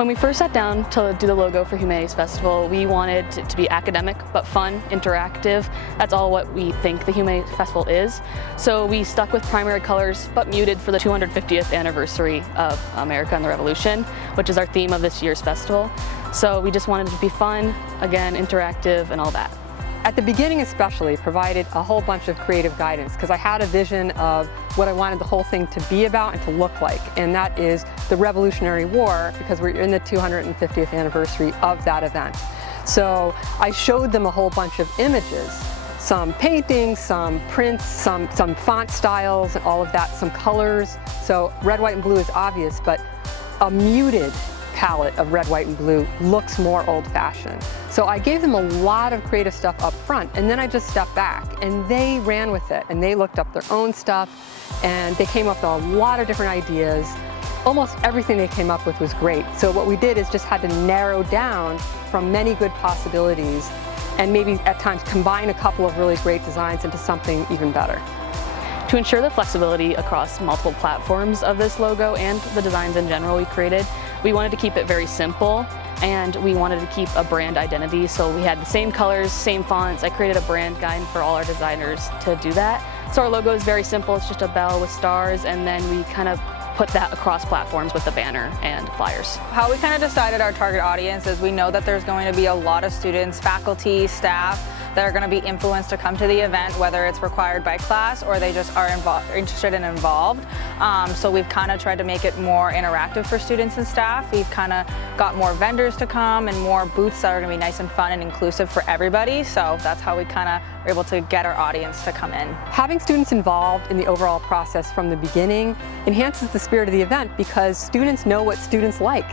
When we first sat down to do the logo for Humanities Festival, we wanted it to be academic but fun, interactive. That's all what we think the Humanities Festival is. So we stuck with primary colors but muted for the 250th anniversary of America and the Revolution, which is our theme of this year's festival. So we just wanted it to be fun, again, interactive and all that. At the beginning especially, provided a whole bunch of creative guidance because I had a vision of what I wanted the whole thing to be about and to look like, and that is the Revolutionary War, because we're in the 250th anniversary of that event. So I showed them a whole bunch of images, some paintings, some prints, some font styles and all of that, some colors. So red, white, and blue is obvious, but a muted palette of red, white, and blue looks more old-fashioned. So I gave them a lot of creative stuff up front, and then I just stepped back and they ran with it and they looked up their own stuff and they came up with a lot of different ideas. Almost everything they came up with was great. So what we did is just had to narrow down from many good possibilities and maybe at times combine a couple of really great designs into something even better. To ensure the flexibility across multiple platforms of this logo and the designs in general we created, we wanted to keep it very simple and we wanted to keep a brand identity. So we had the same colors, same fonts. I created a brand guide for all our designers to do that. So our logo is very simple. It's just a bell with stars, and then we kind of put that across platforms with the banner and flyers. How we kind of decided our target audience is we know that there's going to be a lot of students, faculty, staff that are going to be influenced to come to the event, whether it's required by class or they just are interested and involved. So we've kind of tried to make it more interactive for students and staff. We've kind of got more vendors to come and more booths that are going to be nice and fun and inclusive for everybody. So that's how we kind of are able to get our audience to come in. Having students involved in the overall process from the beginning enhances the spirit of the event because students know what students like.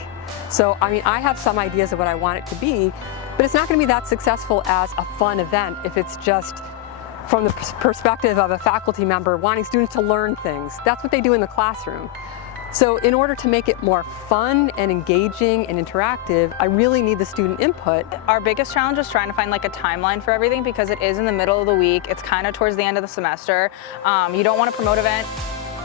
So, I mean, I have some ideas of what I want it to be, but it's not going to be that successful as a fun event if it's just from the perspective of a faculty member wanting students to learn things. That's what they do in the classroom. So in order to make it more fun and engaging and interactive, I really need the student input. Our biggest challenge was trying to find like a timeline for everything because it is in the middle of the week. It's kind of towards the end of the semester. You don't want to promote event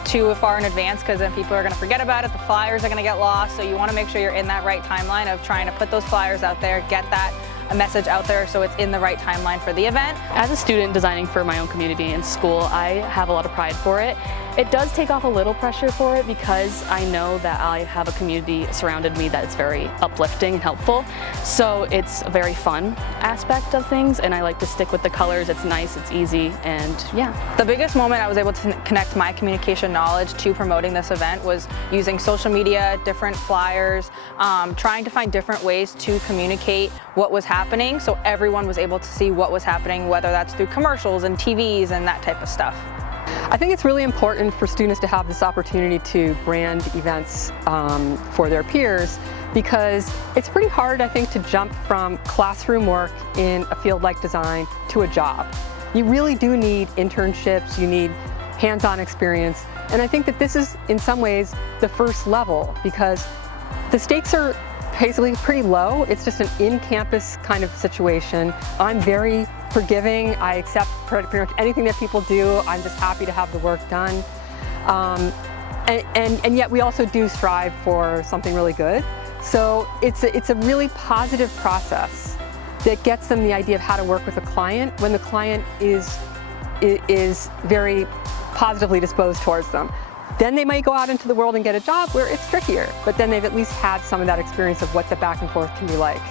too far in advance because then people are going to forget about it, the flyers are going to get lost, so you want to make sure you're in that right timeline of trying to put those flyers out there, get that message out there so it's in the right timeline for the event. As a student designing for my own community in school, I have a lot of pride for it. It does take off a little pressure for it because I know that I have a community surrounded me that is very uplifting and helpful. So it's a very fun aspect of things, and I like to stick with the colors. It's nice, it's easy, and yeah. The biggest moment I was able to connect my communication knowledge to promoting this event was using social media, different flyers, trying to find different ways to communicate what was happening so everyone was able to see what was happening, whether that's through commercials and TVs and that type of stuff. I think it's really important for students to have this opportunity to brand events for their peers because it's pretty hard, I think, to jump from classroom work in a field like design to a job. You really do need internships, you need hands-on experience, and I think that this is in some ways the first level because the stakes are basically pretty low. It's just an in-campus kind of situation. I'm very forgiving. I accept pretty much anything that people do. I'm just happy to have the work done. And yet we also do strive for something really good. So it's a really positive process that gets them the idea of how to work with a client when the client is very positively disposed towards them. Then they might go out into the world and get a job where it's trickier, but then they've at least had some of that experience of what the back and forth can be like.